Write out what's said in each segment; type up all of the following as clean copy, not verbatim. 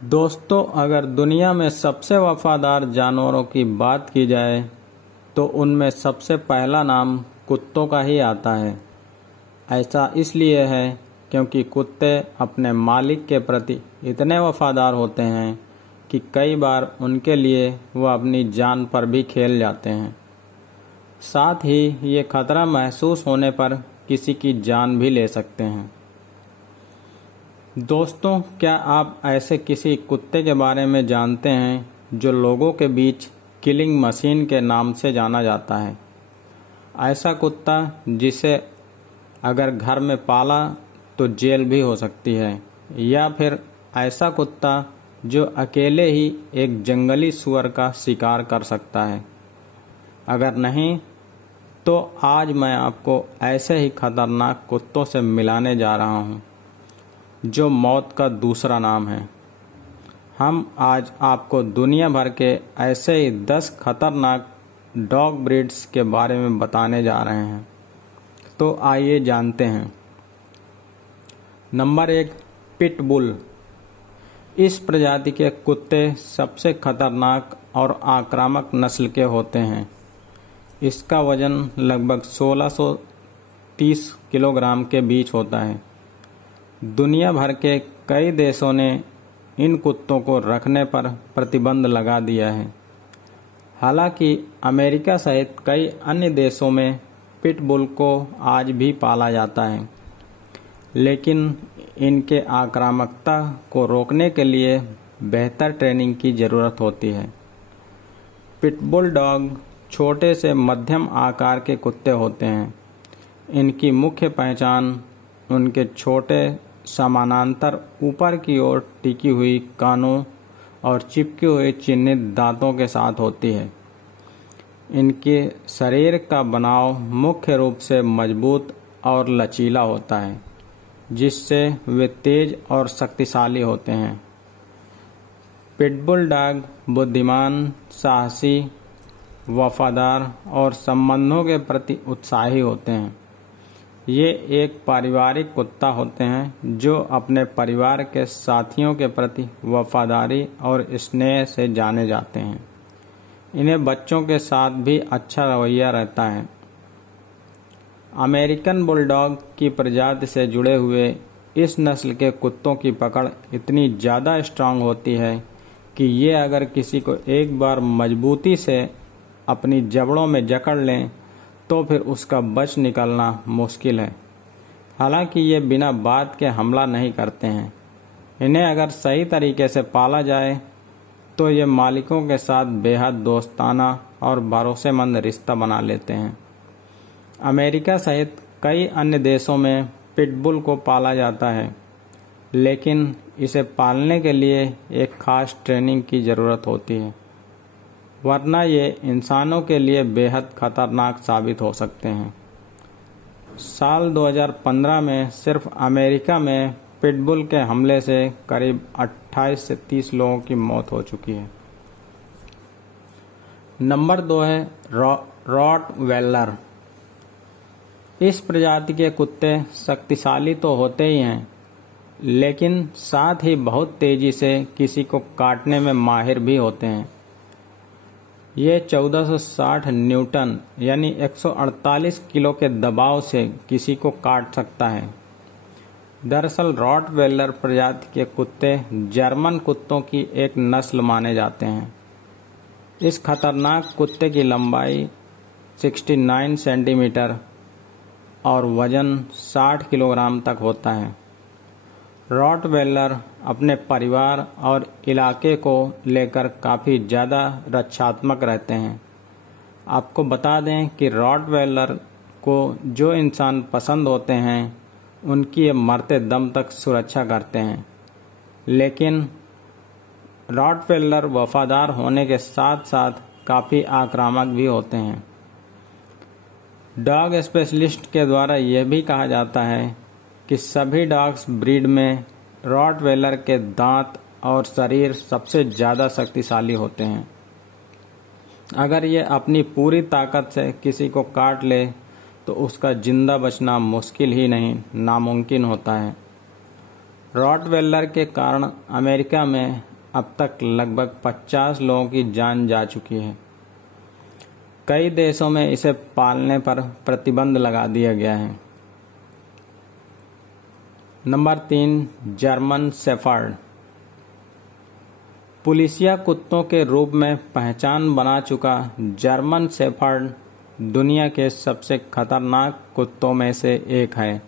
दोस्तों, अगर दुनिया में सबसे वफादार जानवरों की बात की जाए तो उनमें सबसे पहला नाम कुत्तों का ही आता है। ऐसा इसलिए है क्योंकि कुत्ते अपने मालिक के प्रति इतने वफादार होते हैं कि कई बार उनके लिए वह अपनी जान पर भी खेल जाते हैं। साथ ही ये खतरा महसूस होने पर किसी की जान भी ले सकते हैं। दोस्तों, क्या आप ऐसे किसी कुत्ते के बारे में जानते हैं जो लोगों के बीच किलिंग मशीन के नाम से जाना जाता है? ऐसा कुत्ता जिसे अगर घर में पाला तो जेल भी हो सकती है, या फिर ऐसा कुत्ता जो अकेले ही एक जंगली सुअर का शिकार कर सकता है। अगर नहीं तो आज मैं आपको ऐसे ही खतरनाक कुत्तों से मिलाने जा रहा हूँ जो मौत का दूसरा नाम है। हम आज आपको दुनिया भर के ऐसे ही 10 खतरनाक डॉग ब्रीड्स के बारे में बताने जा रहे हैं। तो आइए जानते हैं। Number 1, pitbull. इस प्रजाति के कुत्ते सबसे खतरनाक और आक्रामक नस्ल के होते हैं। इसका वजन लगभग 1630 किलोग्राम के बीच होता है। दुनिया भर के कई देशों ने इन कुत्तों को रखने पर प्रतिबंध लगा दिया है। हालांकि अमेरिका सहित कई अन्य देशों में पिटबुल को आज भी पाला जाता है, लेकिन इनके आक्रामकता को रोकने के लिए बेहतर ट्रेनिंग की ज़रूरत होती है। पिटबुल डॉग छोटे से मध्यम आकार के कुत्ते होते हैं। इनकी मुख्य पहचान उनके छोटे समानांतर ऊपर की ओर टिकी हुई कानों और चिपके हुए चिह्नित दांतों के साथ होती है। इनके शरीर का बनाव मुख्य रूप से मजबूत और लचीला होता है, जिससे वे तेज और शक्तिशाली होते हैं। पिटबुल डॉग बुद्धिमान, साहसी, वफादार और संबंधों के प्रति उत्साही होते हैं। ये एक पारिवारिक कुत्ता होते हैं जो अपने परिवार के साथियों के प्रति वफादारी और स्नेह से जाने जाते हैं। इन्हें बच्चों के साथ भी अच्छा रवैया रहता है। अमेरिकन बुलडॉग की प्रजाति से जुड़े हुए इस नस्ल के कुत्तों की पकड़ इतनी ज़्यादा स्ट्रांग होती है कि ये अगर किसी को एक बार मजबूती से अपनी जबड़ों में जकड़ लें तो फिर उसका बच निकलना मुश्किल है। हालांकि ये बिना बात के हमला नहीं करते हैं। इन्हें अगर सही तरीके से पाला जाए तो ये मालिकों के साथ बेहद दोस्ताना और भरोसेमंद रिश्ता बना लेते हैं। अमेरिका सहित कई अन्य देशों में पिटबुल को पाला जाता है, लेकिन इसे पालने के लिए एक खास ट्रेनिंग की ज़रूरत होती है, वरना ये इंसानों के लिए बेहद खतरनाक साबित हो सकते हैं। साल 2015 में सिर्फ अमेरिका में पिटबुल के हमले से करीब 28 से 30 लोगों की मौत हो चुकी है। नंबर 2 है रॉटवेलर। इस प्रजाति के कुत्ते शक्तिशाली तो होते ही हैं, लेकिन साथ ही बहुत तेजी से किसी को काटने में माहिर भी होते हैं। ये 1460 न्यूटन यानी 148 किलो के दबाव से किसी को काट सकता है। दरअसल रॉटवेलर प्रजाति के कुत्ते जर्मन कुत्तों की एक नस्ल माने जाते हैं। इस खतरनाक कुत्ते की लंबाई 69 सेंटीमीटर और वजन 60 किलोग्राम तक होता है। रॉटवेलर अपने परिवार और इलाके को लेकर काफ़ी ज़्यादा रक्षात्मक रहते हैं। आपको बता दें कि रॉटवेलर को जो इंसान पसंद होते हैं उनकी ये मरते दम तक सुरक्षा करते हैं, लेकिन रॉटवेलर वफादार होने के साथ साथ काफ़ी आक्रामक भी होते हैं। डॉग स्पेशलिस्ट के द्वारा यह भी कहा जाता है कि सभी डॉग्स ब्रीड में रॉटवेलर के दांत और शरीर सबसे ज़्यादा शक्तिशाली होते हैं। अगर ये अपनी पूरी ताकत से किसी को काट ले तो उसका जिंदा बचना मुश्किल ही नहीं नामुमकिन होता है। रॉटवेलर के कारण अमेरिका में अब तक लगभग 50 लोगों की जान जा चुकी है। कई देशों में इसे पालने पर प्रतिबंध लगा दिया गया है। Number 3, German shepherd. पुलिसिया कुत्तों के रूप में पहचान बना चुका जर्मन शेफर्ड दुनिया के सबसे खतरनाक कुत्तों में से एक है।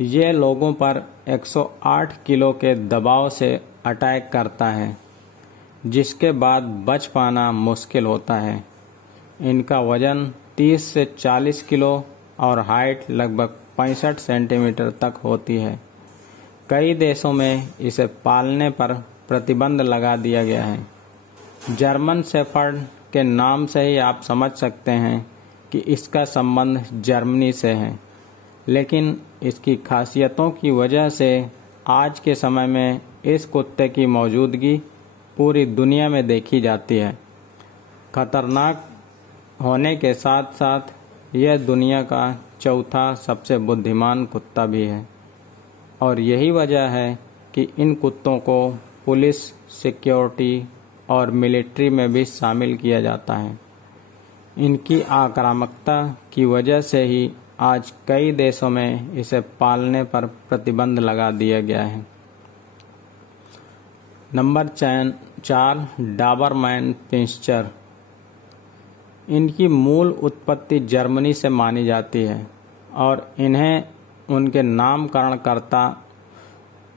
ये लोगों पर 108 किलो के दबाव से अटैक करता है, जिसके बाद बच पाना मुश्किल होता है। इनका वजन 30 से 40 किलो और हाइट लगभग 65 सेंटीमीटर तक होती है। कई देशों में इसे पालने पर प्रतिबंध लगा दिया गया है। जर्मन शेफर्ड के नाम से ही आप समझ सकते हैं कि इसका संबंध जर्मनी से है, लेकिन इसकी खासियतों की वजह से आज के समय में इस कुत्ते की मौजूदगी पूरी दुनिया में देखी जाती है। खतरनाक होने के साथ साथ यह दुनिया का चौथा सबसे बुद्धिमान कुत्ता भी है, और यही वजह है कि इन कुत्तों को पुलिस, सिक्योरिटी और मिलिट्री में भी शामिल किया जाता है। इनकी आक्रामकता की वजह से ही आज कई देशों में इसे पालने पर प्रतिबंध लगा दिया गया है। Number 4, Doberman pinscher. इनकी मूल उत्पत्ति जर्मनी से मानी जाती है और इन्हें उनके नामकरणकर्ता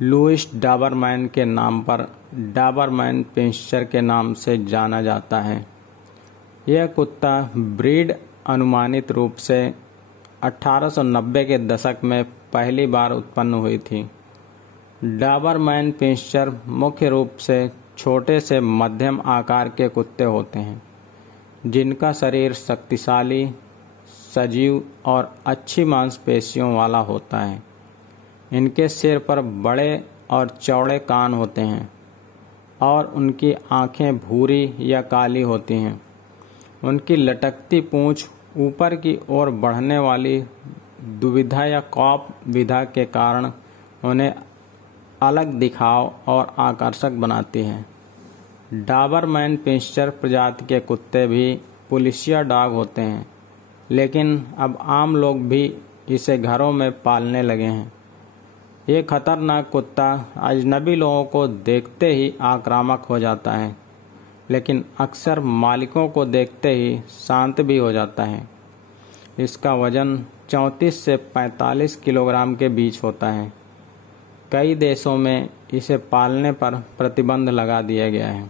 लुईस डॉबरमैन के नाम पर डॉबरमैन पिंस्चर के नाम से जाना जाता है। यह कुत्ता ब्रीड अनुमानित रूप से 1890 के दशक में पहली बार उत्पन्न हुई थी। डॉबरमैन पिंस्चर मुख्य रूप से छोटे से मध्यम आकार के कुत्ते होते हैं, जिनका शरीर शक्तिशाली, सजीव और अच्छी मांसपेशियों वाला होता है। इनके सिर पर बड़े और चौड़े कान होते हैं और उनकी आंखें भूरी या काली होती हैं। उनकी लटकती पूंछ ऊपर की ओर बढ़ने वाली दुविधा या कॉप विधा के कारण उन्हें अलग दिखाव और आकर्षक बनाती है। डॉबरमैन पिंस्चर प्रजाति के कुत्ते भी पुलिसिया डॉग होते हैं, लेकिन अब आम लोग भी इसे घरों में पालने लगे हैं। ये खतरनाक कुत्ता अजनबी लोगों को देखते ही आक्रामक हो जाता है, लेकिन अक्सर मालिकों को देखते ही शांत भी हो जाता है। इसका वजन 34 से 45 किलोग्राम के बीच होता है। कई देशों में इसे पालने पर प्रतिबंध लगा दिया गया है।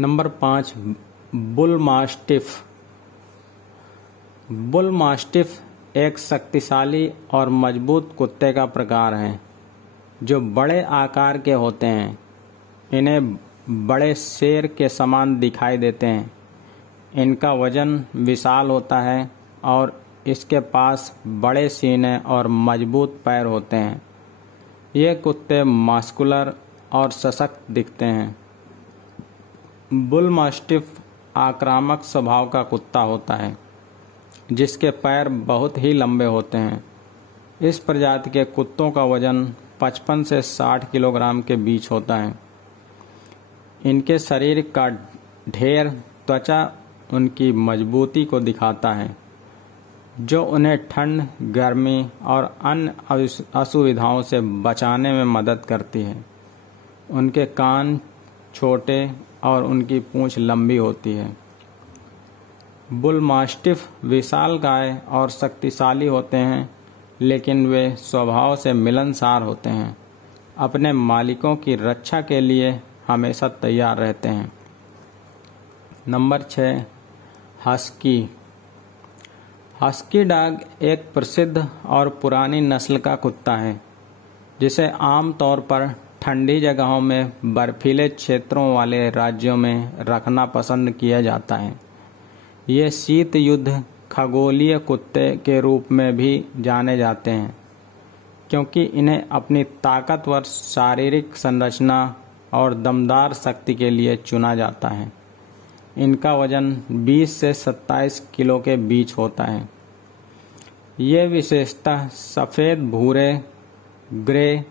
Number 5, bull mastiff. Bull mastiff एक शक्तिशाली और मजबूत कुत्ते का प्रकार है, जो बड़े आकार के होते हैं। इन्हें बड़े शेर के समान दिखाई देते हैं। इनका वजन विशाल होता है और इसके पास बड़े सीने और मजबूत पैर होते हैं। ये कुत्ते मास्कुलर और सशक्त दिखते हैं। बुल मास्टिफ आक्रामक स्वभाव का कुत्ता होता है, जिसके पैर बहुत ही लंबे होते हैं। इस प्रजाति के कुत्तों का वजन 55 से 60 किलोग्राम के बीच होता है। इनके शरीर का ढेर त्वचा उनकी मजबूती को दिखाता है, जो उन्हें ठंड, गर्मी और अन्य असुविधाओं से बचाने में मदद करती है। उनके कान छोटे और उनकी पूंछ लंबी होती है। बुल मास्टिफ विशालकाय और शक्तिशाली होते हैं, लेकिन वे स्वभाव से मिलनसार होते हैं। अपने मालिकों की रक्षा के लिए हमेशा तैयार रहते हैं। Number 6, husky. हस्की डॉग एक प्रसिद्ध और पुरानी नस्ल का कुत्ता है, जिसे आमतौर पर ठंडी जगहों में बर्फीले क्षेत्रों वाले राज्यों में रखना पसंद किया जाता है। ये शीत युद्ध खगोलीय कुत्ते के रूप में भी जाने जाते हैं, क्योंकि इन्हें अपनी ताकतवर शारीरिक संरचना और दमदार शक्ति के लिए चुना जाता है। इनका वजन 20 से 27 किलो के बीच होता है। ये विशेषता सफ़ेद, भूरे, ग्रे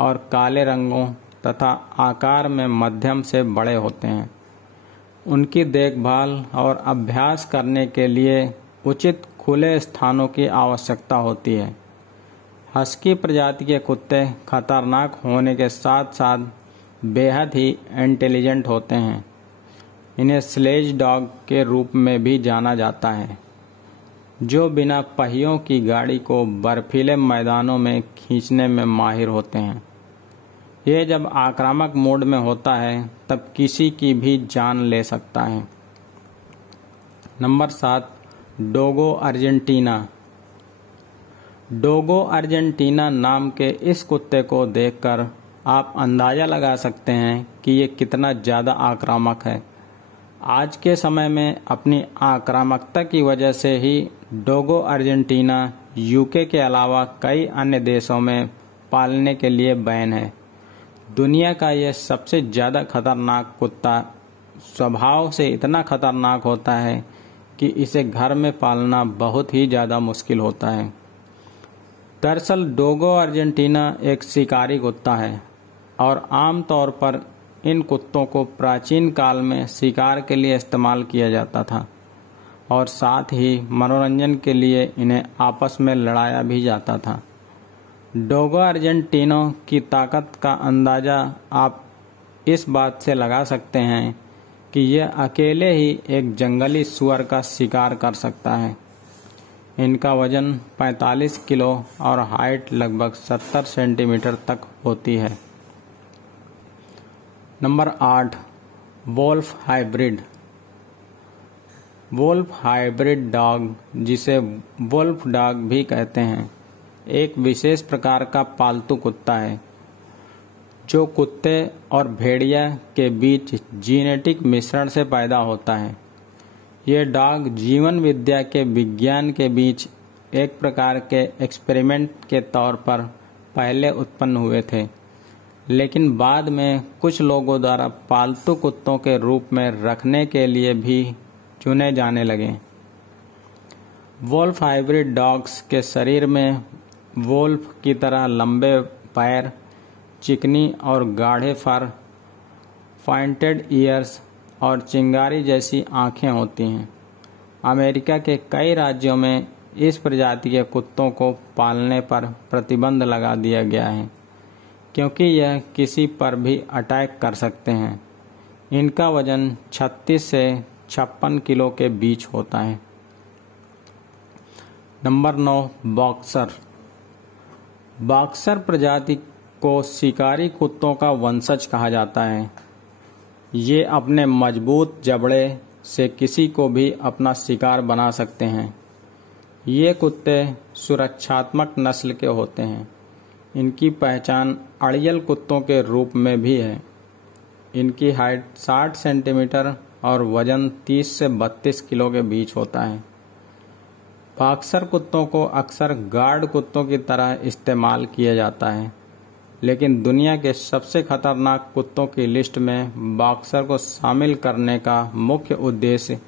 और काले रंगों तथा आकार में मध्यम से बड़े होते हैं। उनकी देखभाल और अभ्यास करने के लिए उचित खुले स्थानों की आवश्यकता होती है। हस्की प्रजाति के कुत्ते खतरनाक होने के साथ साथ बेहद ही इंटेलिजेंट होते हैं। इन्हें स्लेज डॉग के रूप में भी जाना जाता है, जो बिना पहियों की गाड़ी को बर्फीले मैदानों में खींचने में माहिर होते हैं। ये जब आक्रामक मोड में होता है तब किसी की भी जान ले सकता है। Number 7, Dogo Argentina. Dogo Argentina नाम के इस कुत्ते को देखकर आप अंदाज़ा लगा सकते हैं कि ये कितना ज़्यादा आक्रामक है। आज के समय में अपनी आक्रामकता की वजह से ही डोगो अर्जेंटीना यूके के अलावा कई अन्य देशों में पालने के लिए बैन है। दुनिया का यह सबसे ज़्यादा खतरनाक कुत्ता स्वभाव से इतना खतरनाक होता है कि इसे घर में पालना बहुत ही ज़्यादा मुश्किल होता है। दरअसल डोगो अर्जेंटीना एक शिकारी कुत्ता है और आम तौर पर इन कुत्तों को प्राचीन काल में शिकार के लिए इस्तेमाल किया जाता था और साथ ही मनोरंजन के लिए इन्हें आपस में लड़ाया भी जाता था। डोगो अर्जेंटीनो की ताकत का अंदाज़ा आप इस बात से लगा सकते हैं कि यह अकेले ही एक जंगली सुअर का शिकार कर सकता है। इनका वजन 45 किलो और हाइट लगभग 70 सेंटीमीटर तक होती है। Number 8, wolf hybrid. Wolf hybrid dog, जिसे वोल्फ डॉग भी कहते हैं, एक विशेष प्रकार का पालतू कुत्ता है जो कुत्ते और भेड़िया के बीच जीनेटिक मिश्रण से पैदा होता है। ये डॉग जीवन विद्या के विज्ञान के बीच एक प्रकार के एक्सपेरिमेंट के तौर पर पहले उत्पन्न हुए थे, लेकिन बाद में कुछ लोगों द्वारा पालतू कुत्तों के रूप में रखने के लिए भी चुने जाने लगे। वोल्फ हाइब्रिड डॉग्स के शरीर में वोल्फ की तरह लंबे पैर, चिकनी और गाढ़े फर, पॉइंटेड ईयर्स और चिंगारी जैसी आँखें होती हैं। अमेरिका के कई राज्यों में इस प्रजाति के कुत्तों को पालने पर प्रतिबंध लगा दिया गया है क्योंकि यह किसी पर भी अटैक कर सकते हैं। इनका वजन 36 से 56 किलो के बीच होता है। Number 9, boxer. बॉक्सर प्रजाति को शिकारी कुत्तों का वंशज कहा जाता है। ये अपने मजबूत जबड़े से किसी को भी अपना शिकार बना सकते हैं। ये कुत्ते सुरक्षात्मक नस्ल के होते हैं। इनकी पहचान अड़ियल कुत्तों के रूप में भी है। इनकी हाइट 60 सेंटीमीटर और वजन 30 से 32 किलो के बीच होता है। बॉक्सर कुत्तों को अक्सर गार्ड कुत्तों की तरह इस्तेमाल किया जाता है, लेकिन दुनिया के सबसे खतरनाक कुत्तों की लिस्ट में बॉक्सर को शामिल करने का मुख्य उद्देश्य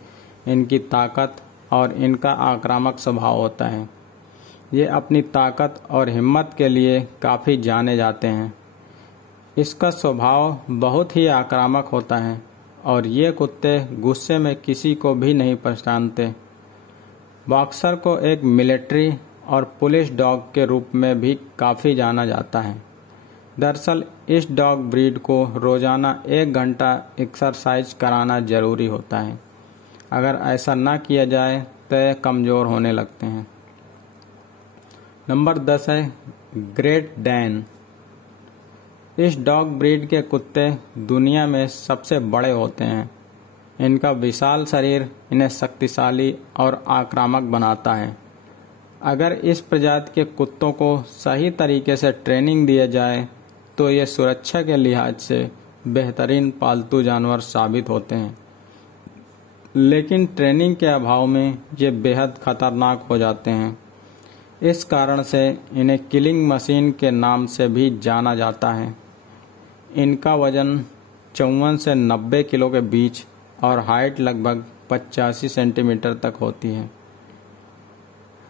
इनकी ताकत और इनका आक्रामक स्वभाव होता है। ये अपनी ताकत और हिम्मत के लिए काफ़ी जाने जाते हैं। इसका स्वभाव बहुत ही आक्रामक होता है और ये कुत्ते गुस्से में किसी को भी नहीं पहचानते। बॉक्सर को एक मिलिट्री और पुलिस डॉग के रूप में भी काफ़ी जाना जाता है। दरअसल इस डॉग ब्रीड को रोज़ाना 1 घंटा एक्सरसाइज कराना ज़रूरी होता है। अगर ऐसा ना किया जाए तो ये कमज़ोर होने लगते हैं। नंबर 10 है ग्रेट डैन। इस डॉग ब्रीड के कुत्ते दुनिया में सबसे बड़े होते हैं। इनका विशाल शरीर इन्हें शक्तिशाली और आक्रामक बनाता है। अगर इस प्रजाति के कुत्तों को सही तरीके से ट्रेनिंग दिया जाए तो ये सुरक्षा के लिहाज से बेहतरीन पालतू जानवर साबित होते हैं, लेकिन ट्रेनिंग के अभाव में ये बेहद खतरनाक हो जाते हैं। इस कारण से इन्हें किलिंग मशीन के नाम से भी जाना जाता है। इनका वजन 54 से 90 किलो के बीच और हाइट लगभग 85 सेंटीमीटर तक होती है।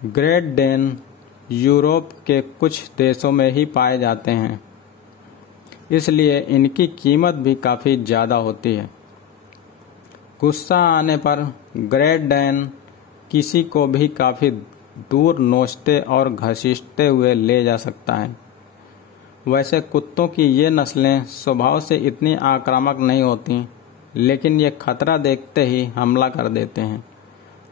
ग्रेट डेन यूरोप के कुछ देशों में ही पाए जाते हैं, इसलिए इनकी कीमत भी काफ़ी ज़्यादा होती है। गुस्सा आने पर ग्रेट डेन किसी को भी काफ़ी दूर नोचते और घसीटते हुए ले जा सकता है। वैसे कुत्तों की ये नस्लें स्वभाव से इतनी आक्रामक नहीं होती, लेकिन ये खतरा देखते ही हमला कर देते हैं।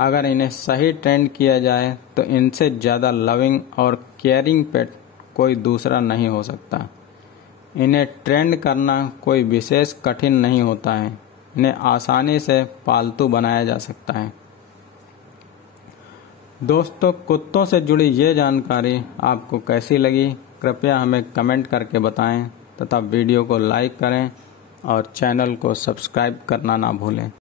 अगर इन्हें सही ट्रेन किया जाए तो इनसे ज़्यादा लविंग और केयरिंग पेट कोई दूसरा नहीं हो सकता। इन्हें ट्रेन करना कोई विशेष कठिन नहीं होता है। इन्हें आसानी से पालतू बनाया जा सकता है। दोस्तों, कुत्तों से जुड़ी ये जानकारी आपको कैसी लगी, कृपया हमें कमेंट करके बताएं तथा वीडियो को लाइक करें और चैनल को सब्सक्राइब करना ना भूलें।